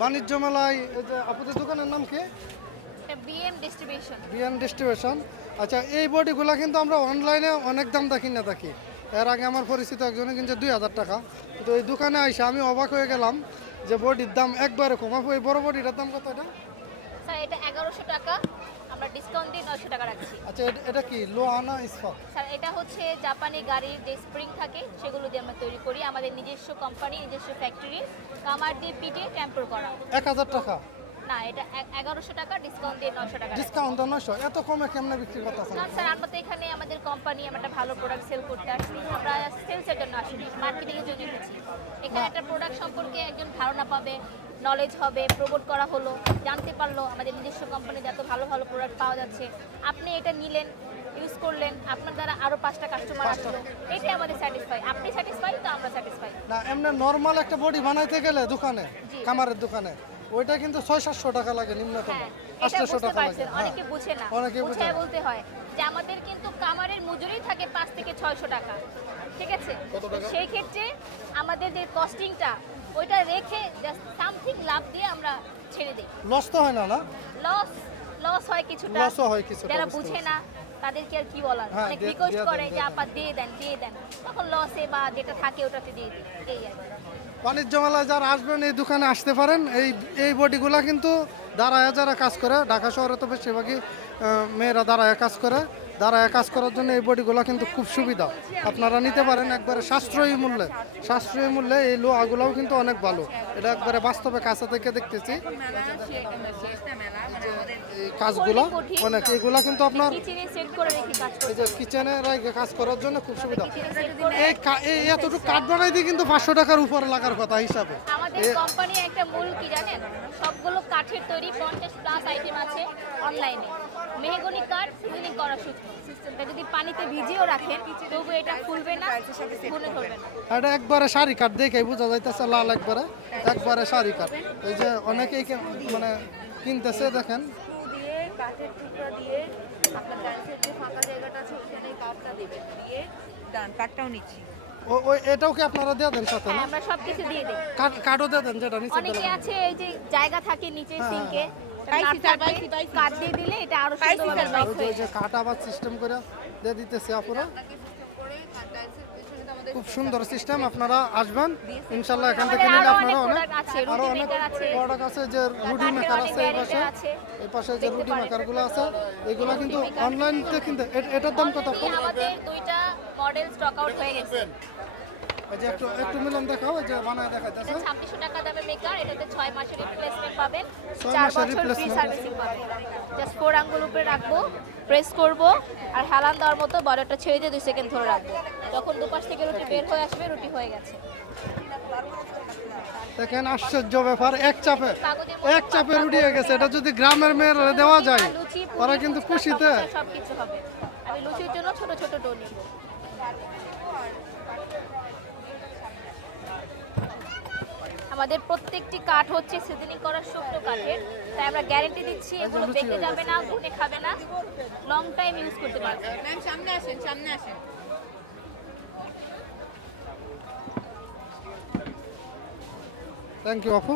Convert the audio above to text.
বাণিজ্য মেলায় এই যে আপনাদের দোকানের নাম কি? বিএম ডিস্ট্রিবিউশন আচ্ছা এই বডিগুলা কিন্তু আমরা অনলাইনে অনেক দাম দেখি না দেখি। এর আগে আমার পরিচিত একজনে কিনছে দুই হাজার টাকা। তো এই দোকানে আইসা আমি অবাক হয়ে গেলাম যে বডির দাম একবারে কম। এই বড় বডিটার দাম কত এটা? স্যার এটা এগারোশো টাকা। আমরা ডিসকাউন্ট দিয়ে নয়শো টাকা রাখছি। আচ্ছা এটা- এটা কি লোহানা ইস্পাত স্যার এটা হচ্ছে জাপানি গাড়ির যে স্প্রিং থাকে সেগুলো দিয়ে আমরা তৈরি করি। আমাদের নিজস্ব কোম্পানি নিজস্ব ফ্যাক্টরি কামার দিয়ে পিটে ট্যাম্পার করা। এক হাজার টাকা? না এটা এগারোশো টাকা ডিসকাউন্ট দিয়ে নয়শো টাকা ডিসকাউন্ট তো এত কমে কেমনে বিক্রি করতেছেন? না স্যার আমরা তো এখানে আমাদের কোম্পানি আমরা একটা ভালো প্রোডাক্ট সেল করতে আসছি। আমরা সেলসের জন্য আসিনি মার্কেটিংয়ের জন্য এখানে একটা প্রোডাক্ট সম্পর্কে একজন ধারণা পাবে। নলেজ হবে প্রমোট করা হলো জানতে পারল আমাদের নিজস্ব কোম্পানিতে এত ভালো ভালো প্রোডাক্ট পাওয়া যাচ্ছে। আপনি এটা নিলেন ইউজ করলেন আপনার দ্বারা আরও পাঁচটা কাস্টমার আসলো। এটাই আমাদের স্যাটিসফাই আপনি স্যাটিসফাই তো আমরা স্যাটিসফাই না এমনি নর্মাল একটা বডি বানাইতে গেলে দোকানে। কামারের দোকানে ওইটা কিন্তু ছয় সাতশো টাকা লাগে নিম্নতম। হ্যাঁ বুঝতে টাকা লাগে হ্যাঁ। অনেকে বুঝে না। অনেকে বুঝে বলতে হয় যে আমাদের কিন্তু কামারের মজুরি থাকে পাঁচ থেকে ছয়শো টাকা ঠিক আছে? সেই ক্ষেত্রে আমাদের যে কস্টিংটা ওইটা রেখে জাস্ট সামথিং লাভ দিয়ে আমরা ছেড়ে দিই। লস তো হয় না না? লস লস হয় কিছুটা। লস হয় কিছুটা, যারা বুঝে না তাদেরকে আর কি বলার? মানে অনেক রিকোয়েস্ট করে যে আপা দিয়ে দেন দিয়ে দেন। তখন লসে বা যেটা থাকে ওটাতে দিয়ে দিই। এই আর কি। বাণিজ্য মেলায় যারা আসবেন এই দোকানে আসতে পারেন। এই এই বডিগুলা কিন্তু দাঁড়ায় যারা কাজ করে ঢাকা শহরে তো বেশিরভাগই মেয়েরা দাঁড়ায় কাজ করে। দাঁড়ায় কাজ করার জন্য এই বডিগুলো কিন্তু খুব সুবিধা। আপনারা নিতে পারেন একবারে সাশ্রয়ী মূল্যে। সাশ্রয়ী মূল্যে এই লোহাগুলোও কিন্তু অনেক ভালো। এটা একবারে বাস্তবে কাছে থেকে দেখতেছি। কাজগুলো অনেক। এগুলা কিন্তু আপনার এই যে কিচেনে কাজ করার জন্য খুব সুবিধা। এই এতটুকু কাঠ বানাই দিয়ে কিন্তু পাঁচশো টাকার উপরে লাগার কথা হিসাবে। আমাদের কোম্পানি একটা মূল কি জানেন? সবগুলো কাঠের তৈরি পঞ্চাশ প্লাস আইটেম আছে অনলাইনে মেহগনি কাঠ সিজনিং করা সিস্টেমটা যদি পানিতে ভিজিয়েও রাখেন তবু এটা ফুলবে না গুনে ধরবে না। এটা একবারে শাড়ি কাঠ দেখে বোঝা যাইতেছে লাল একবারে একবারে শাড়ি কাঠ। এই যে অনেকেই মানে কিনতেছে দেখেন। দিয়ে কাঠের টুকরা দিয়ে আপনার ডান্সের যে ফাঁকা জায়গাটা আছে ওখানে কাঠটা দেবেন। দিয়ে ডান কাঠটাও নিচ্ছি। ওই এটাও কি আপনারা দিয়ে দেন সাথে হ্যাঁ না আমরা সব কিছু দিয়ে দিই। কার্ডও দিয়ে দেন যেটা নিচে অনেকে আছে এই যে জায়গা থাকে নিচে হ্যাঁ, সিঙ্কে। কাঠ দিয়ে দিলে এটা আরও সুন্দর হবে কাঠ আবার সিস্টেম করে দিয়ে দিতেছে আপুরা আপনাকে সিস্টেম করে আর ডান্সের পেছনে তো আমাদের খুব সুন্দর সিস্টেম আপনারা আসবেন। ইনশাল্লাহ এখান থেকে নিলে আপনারা অনেক আরও অনেক প্রোডাক্ট আছে যে রুটি কাঠের মেকার আছে এই পাশে। এই পাশে যে রুডি রুটি গুলো মেকারগুলো আছে এগুলো কিন্তু অনলাইন কিনতে এ- এটার দাম কত? আমাদের দুইটা মডেল স্টক আউট হয়ে গেছে। এই যে একটু একটু মিলন দেখাও যে বানায় দেখাইতেছে এটা ছাব্বিশশো টাকা দামের মেকার এটাতে ছয় মাসের রিপ্লেসমেন্ট পাবেন। ছয় চার মাসের বছর ফ্রি সার্ভিসিং পাবেন। জাস্ট ফোর আঙ্গুল উপরে রাখব প্রেস করব আর হেলান দেওয়ার মতো বর্ডারটা ছেড়ে দিয়ে দুই সেকেন্ড ধরে রাখব। যখন দুপাশ থেকে রুটি বের হয়ে আসবে রুটি হয়ে গেছে। দেখেন আশ্চর্য ব্যাপার এক চাপে এক চাপে উঠিয়ে গেছে। এটা যদি গ্রামের মেয়েরা দেওয়া যায় ওরা কিন্তু খুশিতে সব কিছু হবে আমি লুচির জন্য ছোট ছোট ডো নিব। আমাদের প্রত্যেকটি কাঠ হচ্ছে সিজনিং করার শুকনো কাঠের। তাই আমরা গ্যারেন্টি দিচ্ছি এগুলো বেঁকে যাবে না ঘুরে খাবে না। লং টাইম ইউজ করতে পারবে। ম্যাম সামনে আসেন সামনে আসেন। থ্যাংক ইউ আপু